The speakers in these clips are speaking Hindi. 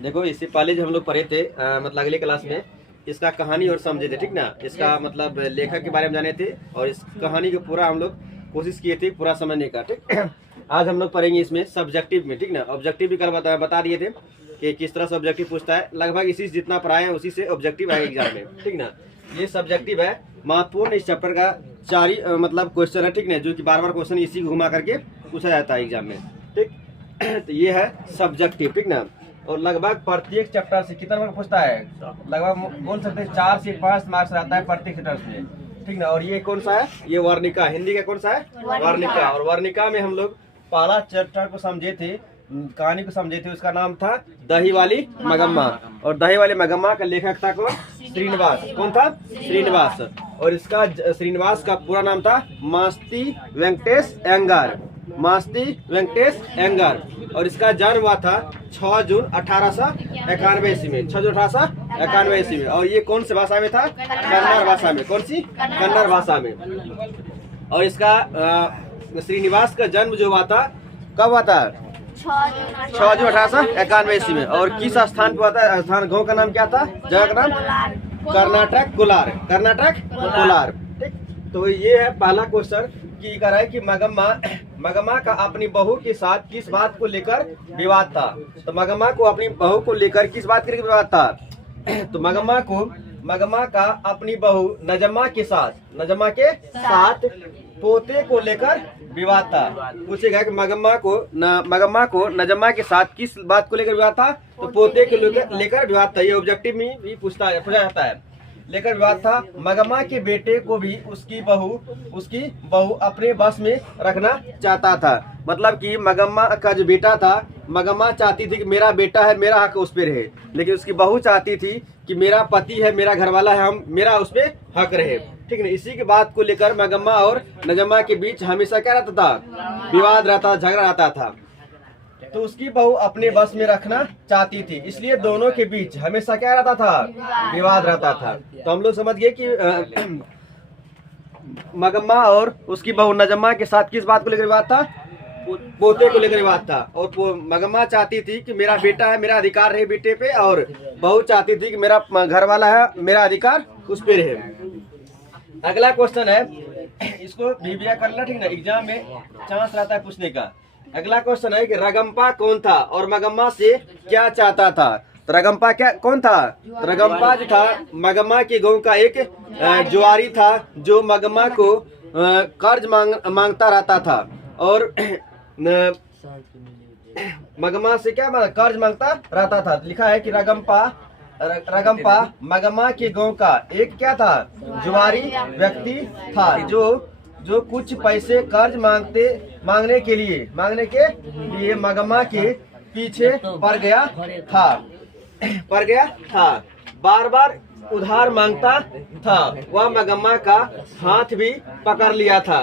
देखो इससे पहले जो हम लोग पढ़े थे मतलब अगले क्लास में इसका कहानी और समझे थे, ठीक ना। इसका मतलब लेखक के बारे में जाने थे और इस कहानी को पूरा हम लोग कोशिश किए थे पूरा समझने का, ठीक। आज हम लोग पढ़ेंगे इसमें सब्जेक्टिव में, ठीक ना। ऑब्जेक्टिव भी कल बता दिए थे कि किस तरह से ऑब्जेक्टिव पूछता है। लगभग इसी से जितना पढ़ाए हैं उसी से ऑब्जेक्टिव आए एग्जाम में, ठीक ना। ये सब्जेक्टिव है, महत्वपूर्ण इस चैप्टर का 4 मतलब क्वेश्चन है, ठीक ना, जो कि बार क्वेश्चन इसी को घुमा करके पूछा जाता है एग्जाम में, ठीक। तो ये है सब्जेक्टिव, ठीक ना। और लगभग प्रत्येक चैप्टर से कितना मार्क्स पूछता है, लगभग बोल सकते हैं 4 से 5 मार्क्स रहता है प्रत्येक चैप्टर में, ठीक ना। और ये कौन सा है, ये वर्णिका, हिंदी का कौन सा है, वर्णिका। और वर्णिका में हम लोग पहला चैप्टर को समझे थे, कहानी को समझे थे, उसका नाम था दही वाली मगम्मा। और दही वाली मगम्मा का लेखक था कौन, श्रीनिवास। कौन था, श्रीनिवास। और इसका श्रीनिवास का पूरा नाम था मास्ती वेंकटेश अयंगार, मास्ती वेंकटेश अयंगार। और इसका जन्म हुआ था 6 जून 1891 ईस्वी में, 6 जून 1891 ईस्वी में। और ये कौन सी भाषा में था, कन्नड़ भाषा में। कौन सी, कन्नड़ भाषा में। और इसका श्रीनिवास का जन्म जो हुआ था, कब हुआ था, 6 जून 1891 ईस्वी में। और किस स्थान पे हुआ था, स्थान गाँव का नाम क्या था, जगह का नाम कर्नाटक कोलार, कर्नाटक कोलार, ठीक। तो ये है पहला क्वेश्चन की कर है कि मगम्मा का अपनी बहू के साथ किस बात को लेकर विवाद था। तो मगम्मा को अपनी बहू को लेकर किस बात के विवाद था। तो मगम्मा का अपनी बहू नजम्मा के साथ पोते को लेकर विवाद था। पूछेगा कि मगम्मा को नजम्मा के साथ किस बात को लेकर विवाद था, तो पोते को लेकर विवाद था। ये ऑब्जेक्टिव में भी पूछा जाता है, लेकर विवाद था। मगम्मा के बेटे को भी उसकी बहू अपने बस में रखना चाहता था। मतलब कि मगम्मा का जो बेटा था, मगम्मा चाहती थी कि मेरा बेटा है, मेरा हक उस पे रहे, लेकिन उसकी बहू चाहती थी कि मेरा पति है, मेरा घरवाला है, मेरा उस पे हक रहे, ठीक है। इसी की बात को लेकर मगम्मा और नजम्मा के बीच हमेशा क्या रहता था, विवाद रहता, झगड़ा रहता था। तो उसकी बहू अपने बस में रखना चाहती थी, इसलिए दोनों के बीच हमेशा क्या रहता था, विवाद रहता था। तो हम लोग समझ गए कि मगम्मा और उसकी बहू नजम्मा के साथ किस बात को लेकर विवाद था, पोते को लेकर विवाद था। और मगम्मा चाहती थी कि मेरा बेटा है, मेरा अधिकार रहे बेटे पे, और बहू चाहती थी कि मेरा घर वाला है, मेरा अधिकार उस पे रहे। अगला क्वेश्चन है, इसको भी करना, ठीक ना, एग्जाम में चांस रहता है पूछने का। अगला क्वेश्चन है कि रगम्पा कौन था और मगम्मा से क्या चाहता था। तो रगम्पा क्या कौन था, तो रगम्पा जो था मगम्मा के गांव का एक जुआरी था, जो मगम्मा को कर्ज मांगता रहता था। और मगम्मा से क्या कर्ज मांगता रहता था। लिखा है कि रगम्पा मगम्मा के गांव का एक क्या था, जुआरी व्यक्ति था, जो कुछ पैसे कर्ज मांगने के लिए मगम्मा के पीछे पड़ गया था। बार बार उधार मांगता था। वह मगम्मा का हाथ भी पकड़ लिया था।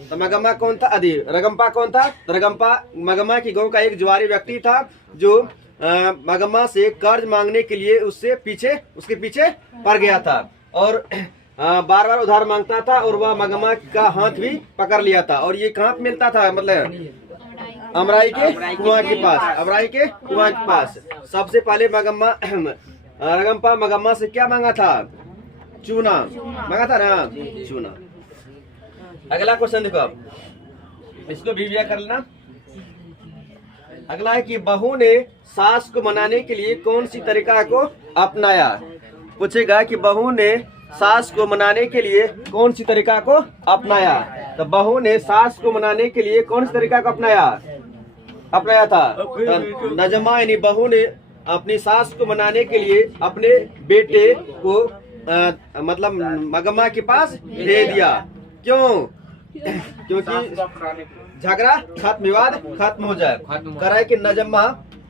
तो मगम्मा कौन था, रगम्पा कौन था, तो रगम्पा मगम्मा के गांव का एक जुआरी व्यक्ति था, जो मगम्मा से कर्ज मांगने के लिए उसके पीछे पड़ गया था। और बार बार उधार मांगता था, और वह मगम्मा का हाथ भी पकड़ लिया था। और ये कहाँ मिलता था, मतलब अमराई के कुआं के पास। सबसे पहले रगम्पा मगम्मा से क्या मांगा था, चूना मांगा था ना, चूना। अगला क्वेश्चन देखो, आप इसको भी कर लेना। अगला है कि बहू ने सास को मनाने के लिए कौन सी तरीका को अपनाया। पूछेगा कि बहू ने सास को मनाने के लिए कौन सी तरीका को अपनाया। तो बहू ने सास को मनाने के लिए कौन सी तरीका को अपनाया था। तो नजम्मा यानी बहू ने अपनी सास को मनाने के लिए अपने बेटे को मतलब मगम्मा के पास भेज दिया। क्यों, क्योंकि झगड़ा खत्म, विवाद खत्म हो जाए। कह है कि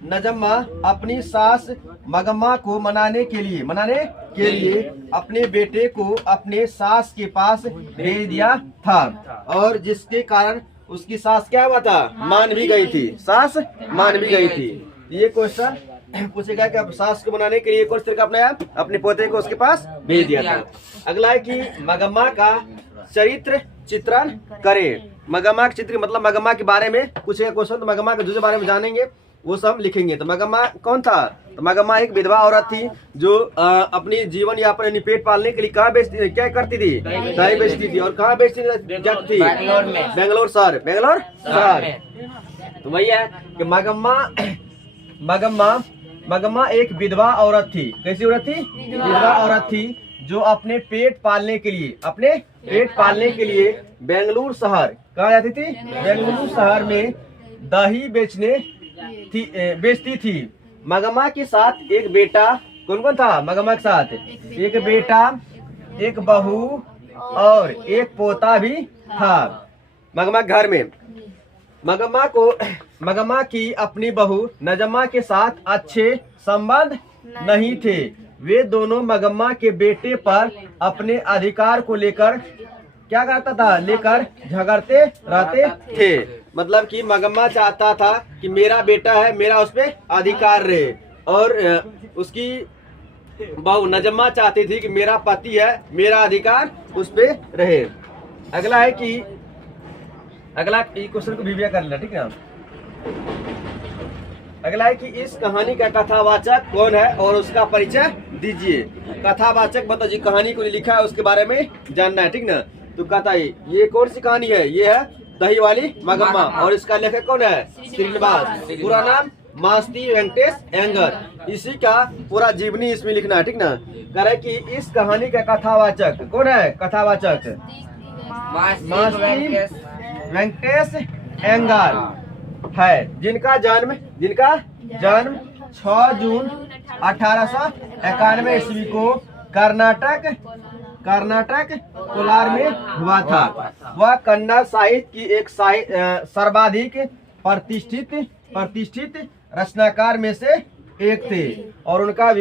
नजम्मा अपनी सास मगम्मा को मनाने के लिए अपने बेटे को अपने सास के पास भेज दिया था, और जिसके कारण उसकी सास क्या हुआ था, मान भी गई थी। ये क्वेश्चन पूछेगा कि अब सास को मनाने के लिए कौन सा तरीका अपनाया, अपने पोते को उसके पास भेज दिया था। अगला है कि मगम्मा का चरित्र चित्रण करे। मगम्मा का चित्र मतलब मगम्मा के बारे में पूछेगा क्वेश्चन। तो मगम्मा के दूसरे बारे में जानेंगे वो सब लिखेंगे। तो मगम्मा कौन था? तो मगम्मा एक विधवा औरत थी जो अपनी जीवन यापन यानी पेट पालने के लिए कहाँ बेचती, क्या करती थी? दही बेचती थी। और कहाँ बेचती जाती थी? बेंगलोर शहर, बेंगलोर शहर। तो वही है कि मगम्मा एक विधवा औरत थी। कैसी औरत थी? विधवा औरत थी जो अपने पेट पालने के लिए बेंगलुरु शहर कहाँ जाती थी? बेंगलुरु शहर में दही बेचती थी। मगम्मा के साथ एक बेटा, कौन कौन था मगम्मा के साथ? एक बेटा, एक बहू और एक पोता भी था मगम्मा के घर में। मगम्मा की अपनी बहू नजम्मा के साथ अच्छे संबंध नहीं थे। वे दोनों मगम्मा के बेटे पर अपने अधिकार को लेकर क्या करता था? लेकर झगड़ते रहते थे। मतलब कि मगम्मा चाहता था कि मेरा बेटा है, मेरा उस पर अधिकार रहे, और उसकी बहू नजम्मा चाहती थी कि मेरा पति है, मेरा अधिकार उस पर रहे। अगला है कि क्वेश्चन को भी कर लेना, ठीक है। अगला है कि इस कहानी का कथावाचक कौन है और उसका परिचय दीजिए। कथावाचक बताइए, कहानी को लिखा है उसके बारे में जानना है, ठीक ना। तो कहता है ये कौन सी कहानी है? ये है दही वाली मगम्मा, और इसका लेखक कौन है? श्रीनिवास। पूरा नाम मास्ती वेंकटेश अयंगर। इसी का पूरा जीवनी इसमें लिखना है, ठीक ना। कह रहे कि इस कहानी का कथावाचक कौन है? कथावाचक मास्ती वेंकटेश अयंगर है, जिनका जन्म 6 जून 1891 ईस्वी को कर्नाटक कोलार में हुआ था। वह कन्नड़ साहित्य की एक सर्वाधिक प्रतिष्ठित रचनाकार में से एक थे, और उनका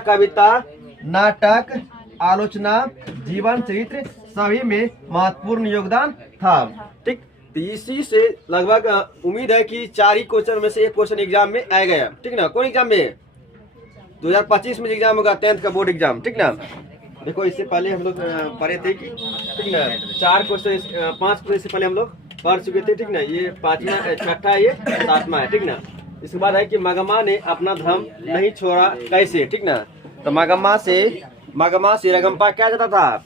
कविता, नाटक, आलोचना, जीवन चरित्र सभी में महत्वपूर्ण योगदान था, ठीक। तो इसी से लगभग उम्मीद है कि 4 ही क्वेश्चन में से एक क्वेश्चन एग्जाम में आएगा, ठीक ना। कौन एग्जाम में? 2025 में एग्जाम होगा, 10th का बोर्ड एग्जाम, ठीक ना। देखो इससे पहले हम लोग पढ़े थे कि, ठीक ना, 5 क्वेश्चन इससे पहले हम लोग पढ़ चुके थे, ठीक ना। ये 5वां, 6ठा, ये 7वां है, ठीक ना। इसके बाद है कि मगम्मा ने अपना धर्म नहीं छोड़ा कैसे, ठीक ना। तो मगम्मा से रगम्पा क्या चाहता था?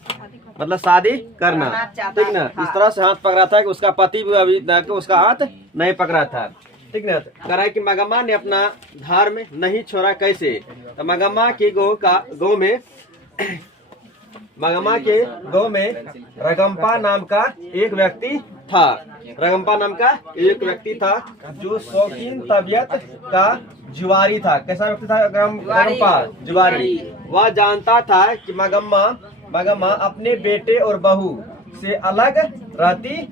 मतलब शादी करना, ठीक ना। इस तरह से हाथ पकड़ा था कि उसका पति भी अभी तक उसका हाथ नहीं पकड़ा था, ठीक ना। कह रहा है कि मगम्मा ने अपना धर्म नहीं छोड़ा कैसे। तो मगम्मा के गांव में रगम्पा नाम का एक व्यक्ति था जो शौकीन तबीयत का जुआरी था। कैसा व्यक्ति था? रगम्पा जुआरी। वह जानता था कि मगम्मा अपने बेटे और बहू से अलग रहती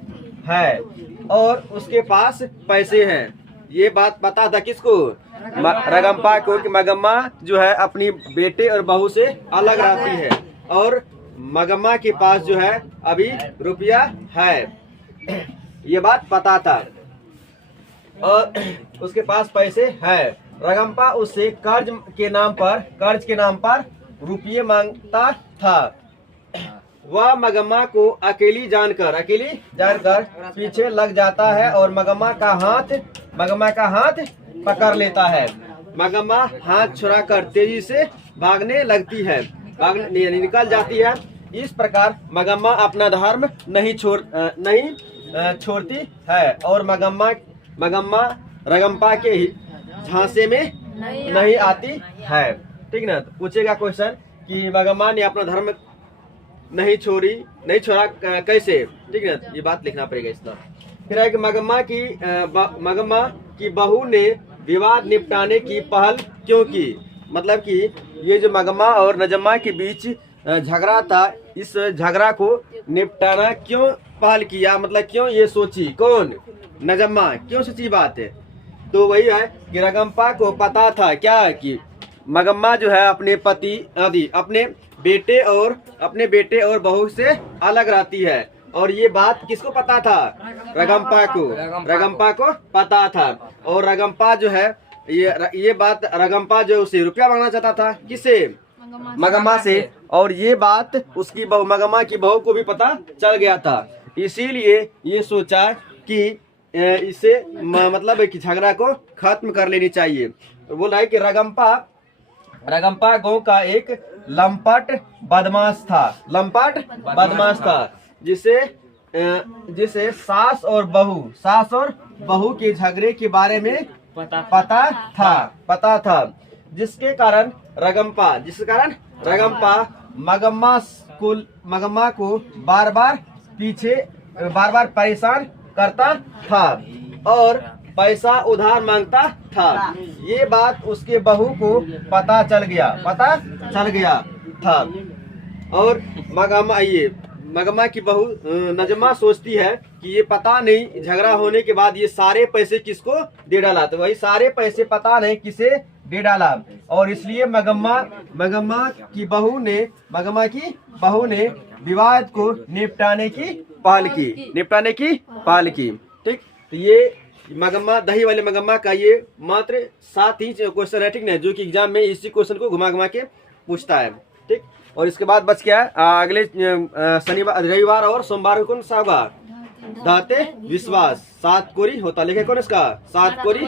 है और उसके पास पैसे हैं। ये बात पता था किसको? रगम्पा को, कि मगम्मा जो है अपनी बेटे और बहू से अलग रहती है और मगम्मा के पास जो है अभी रुपया है, ये बात पता था, और उसके पास पैसे है। रगम्पा उससे कर्ज के नाम पर रुपये मांगता था। वह मगम्मा को अकेली जानकर पीछे लग जाता है और मगम्मा का हाथ पकड़ लेता है। मगम्मा हाथ छुड़ाकर तेजी से भागने लगती है, निकल जाती है। इस प्रकार मगम्मा अपना धर्म नहीं छोड़ती है और मगम्मा रगम्पा के झांसे में नहीं आती है, ठीक ना। तो पूछेगा क्वेश्चन कि मगम्मा ने अपना धर्म नहीं छोड़ा कैसे, ठीक है। ये बात लिखना पड़ेगा इसका। फिर है कि मगम्मा की बहू ने विवाद निपटाने की पहल क्यों की। मतलब कि ये जो मगम्मा और नजम्मा के बीच झगड़ा था, इस झगड़ा को निपटाना क्यों पहल किया, मतलब क्यों ये सोची, कौन? नजम्मा क्यों सोची बात है। तो वही है कि रगम्पा को पता था क्या कि मगम्मा जो है अपने बेटे और बहू से अलग रहती है, और ये बात किसको पता था? रगम्पा को पता था। और रगम्पा जो है ये बात रगम्पा जो उसे रुपया मांगना चाहता था, किससे? मगम्मा से। और ये बात उसकी बहू मगम्मा की बहू को भी पता चल गया था। इसीलिए ये सोचा कि इसे मतलब है कि झगड़ा को खत्म कर लेनी चाहिए। बोल रहा है कि रगम्पा गांव का एक लंपट बदमाश था, लंपट बदमाश था, जिसे सास और बहू के झगड़े के बारे में पता था, जिसके कारण रगम्पा मगम्मा को बार बार परेशान करता था और पैसा उधार मांगता था। ये बात उसके बहू को पता चल गया था और मगम्मा की बहू नजमा सोचती है कि ये पता नहीं झगड़ा होने के बाद ये सारे पैसे किसको दे डाला, तो वही सारे पैसे पता नहीं किसे दे डाला और इसलिए मगम्मा की बहू ने विवाद को निपटाने की पहल की। ठीक, तो ये दही वाले मगम्मा का ये मात्र 7 ही क्वेश्चन है, ठीक ना, जो कि एग्जाम में इसी क्वेश्चन को घुमा के पूछता है। ठीक, और इसके बाद बच गया अगले शनिवार, रविवार और सोमवार को कौन सा होगा, दाते विश्वास, 7 कोरी होता, लिखे कौन इसका 7 कोरी